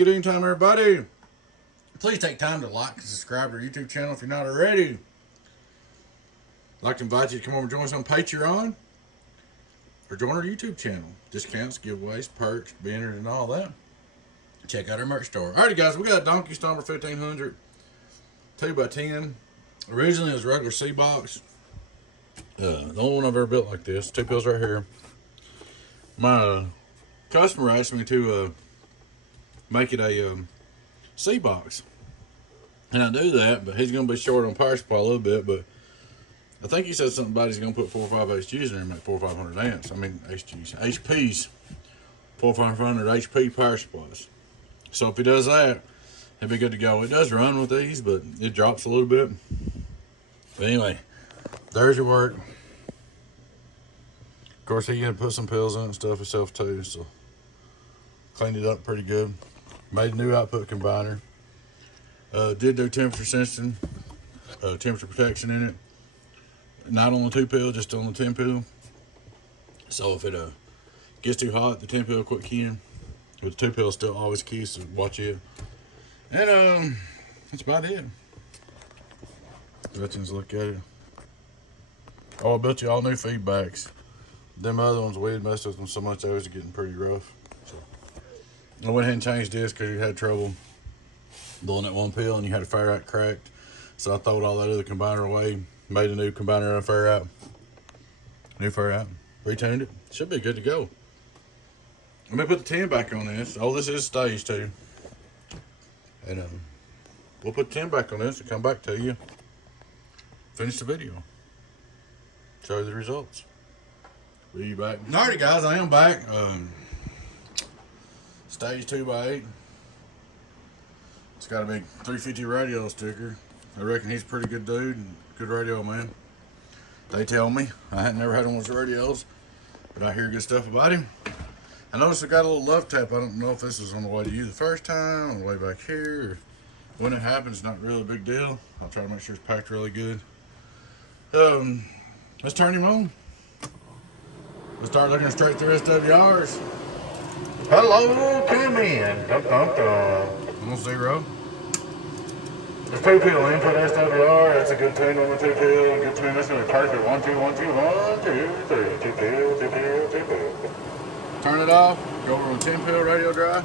good evening time, everybody. Please take time to like and subscribe to our YouTube channel if you're not already. I'd like to invite you to come over and join us on Patreon or join our YouTube channel. Discounts, giveaways, perks, banners, and all that. Check out our merch store. Alrighty, guys, we got a Donkey Stomper 1500 2x10. Originally, it was a regular C box. The only one I've ever built like this. Two pills right here. My customer asked me to make it a C box, and I do that, but he's going to be short on power supply a little bit. But I think he said something about he's going to put 4 or 5 HGs in there and make 4 or 500 amps. I mean HPs, 4 or 500 HP power supplies. So if he does that, he'll be good to go. It does run with these, but it drops a little bit. But anyway, there's your work. Of course, he had to put some pills in and stuff himself too, so cleaned it up pretty good. Made a new output combiner. Did do temperature sensing, temperature protection in it. Not on the 2 pill, just on the 10 pill. So if it gets too hot, the 10 pill quit keying. But the 2 pill still always keys, so watch it. And that's about it. Let's look at it. Oh, I built you all new feedbacks. Them other ones, we had messed with them so much they was getting pretty rough. So I went ahead and changed this because you had trouble blowing that 1 pill and you had a fire out cracked. So I throwed all that other combiner away, made a new combiner and fire out. New fire out, retuned it. Should be good to go. Let me put the 10 back on this. Oh, this is stage 2. And we'll put the 10 back on this and come back to you. Finish the video. Show you the results. Be back. Alrighty, guys, I am back. Stage 2x8. It's got a big 350 radio sticker. I reckon he's a pretty good dude and good radio man. They tell me. I had never had one of those radios, but I hear good stuff about him. I noticed I got a little love tap. I don't know if this was on the way to you the first time, on the way back here, or when it happens, not really a big deal. I'll try to make sure it's packed really good. Let's turn him on. We'll start looking straight through SWRs. Hello, come in. Dum, dum, dum. Almost 0. The 2 pill input SWR. That's a good tune on the 2 pill. Good tune. That's going to be perfect. 1, 2, 1, 2, 1, 2, 3. 2 pill, 2 pill, 2 pill. Turn it off. Go over to 10 pill radio dry.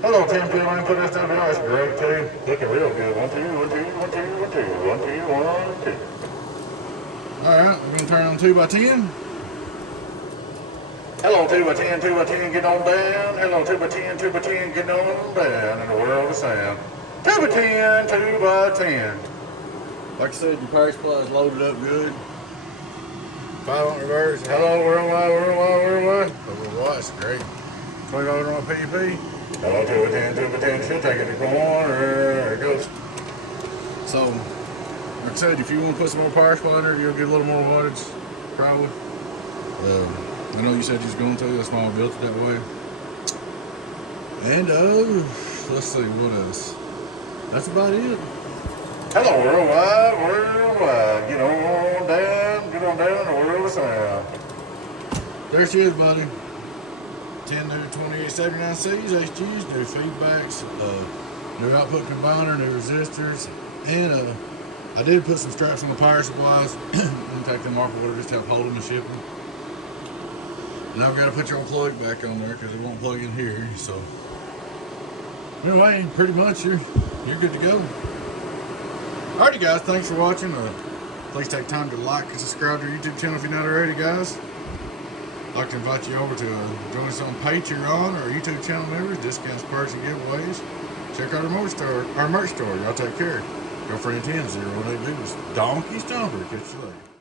Hello, 10 pill input SWR. That's great too. Looking real good. 1, 2, 1, 2, 1, 2, 1, 2, 1, 2, 1, 2. Alright, we're going to turn on 2x10. Hello, 2x10, 2x10, get on down. Hello, 2x10, 2x10, get on down in the world of sound. 2x10, 2x10. Like I said, your power supply is loaded up good. 5 on reverse. Hello, worldwide, worldwide, worldwide. Worldwide, that's great. 20 over on my PDP. Hello, 2x10, 2x10, she'll take it to the corner. There it goes. So, like I said, if you want to put some more power supply in there, you'll get a little more wattage, probably. I know you said you was going to, that's why I built it that way. And, let's see, what else? That's about it. Hello, worldwide, worldwide. Get on down in the world of sound. There she is, buddy. 10 new 2879Cs, HGs, new feedbacks, new output combiner, new resistors, and I did put some straps on the power supplies and take them off of water just to help hold them and ship them. And I've got to put your old plug back on there because it won't plug in here. So anyway, pretty much you're good to go. Alrighty, guys, thanks for watching. Please take time to like and subscribe to our YouTube channel if you're not already, guys. I'd like to invite you over to join us on Patreon or YouTube channel members, discounts, perks, and giveaways. Check out our merch store. Y'all take care. Girlfriend 10 018 Donkey Stomper. Catch you later.